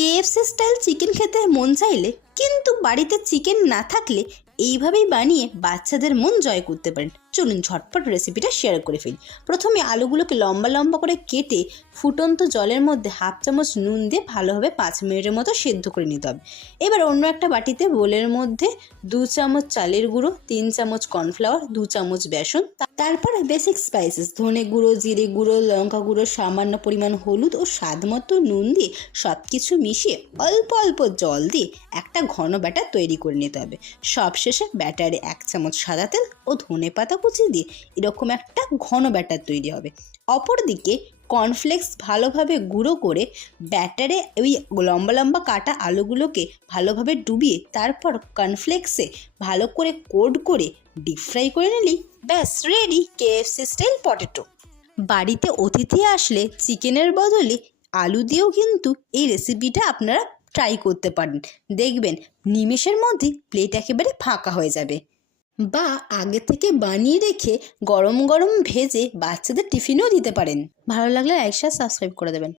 KFC style chicken খেতে মন চাইলে কিন্তু বাড়িতে চিকেন না থাকলে এইভাবেই বানিয়ে বাচ্চাদের মন জয় করতে পারেন। চলুন ঝটপট রেসিপিটা শেয়ার করে ফেলি। প্রথমে আলুগুলোকে লম্বা লম্বা করে কেটে ফুটন্ত জলের মধ্যে হাফ চামচ নুন দিয়ে ভালোভাবে 5 মিনিটের মতো সেদ্ধ করে নিতে হবে। এবার অন্য একটা বাটিতে বোলের মধ্যে 2 চামচ চালের গুঁড়ো, 3 চামচ কর্নফ্লাওয়ার, 2 চামচ বেসন, তারপর বেসিক স্পাইসেস ধনে গুঁড়ো, জিরে গুঁড়ো, লঙ্কা গুঁড়ো, সামান্য পরিমাণ হলুদ ও স্বাদ মতো নুন দিয়ে সব কিছু মিশিয়ে অল্প অল্প জল দিয়ে একটা ঘন ব্যাটার তৈরি করে নিতে হবে। সবশেষে ব্যাটারে 1 চামচ সাদা তেল ও ধনেপাতা কুচি দিয়ে এরকম একটা ঘন ব্যাটার তৈরি হবে। অপরদিকে কর্নফ্লেক্স ভালোভাবে গুঁড়ো করে ব্যাটারে ওই লম্বা লম্বা কাটা আলুগুলোকে ভালোভাবে ডুবিয়ে তারপর কর্নফ্লেক্সে ভালো করে কোট করে ডিপ ফ্রাই করে নিলেই ব্যাস রেডি কেএফসি স্টাইল পটেটো। বাড়িতে অতিথি আসলে চিকেনের বদলে আলু দিয়েও কিন্তু এই রেসিপিটা আপনারা ট্রাই করতে পারেন। দেখবেন নিমেষের মধ্যে প্লেট একেবারে ফাঁকা হয়ে যাবে। বা আগে থেকে বানিয়ে রেখে গরম গরম ভেজে বাচ্চাদের টিফিনেও দিতে পারেন। ভালো লাগলে লাইক শেয়ার সাবস্ক্রাইব করে দেবেন।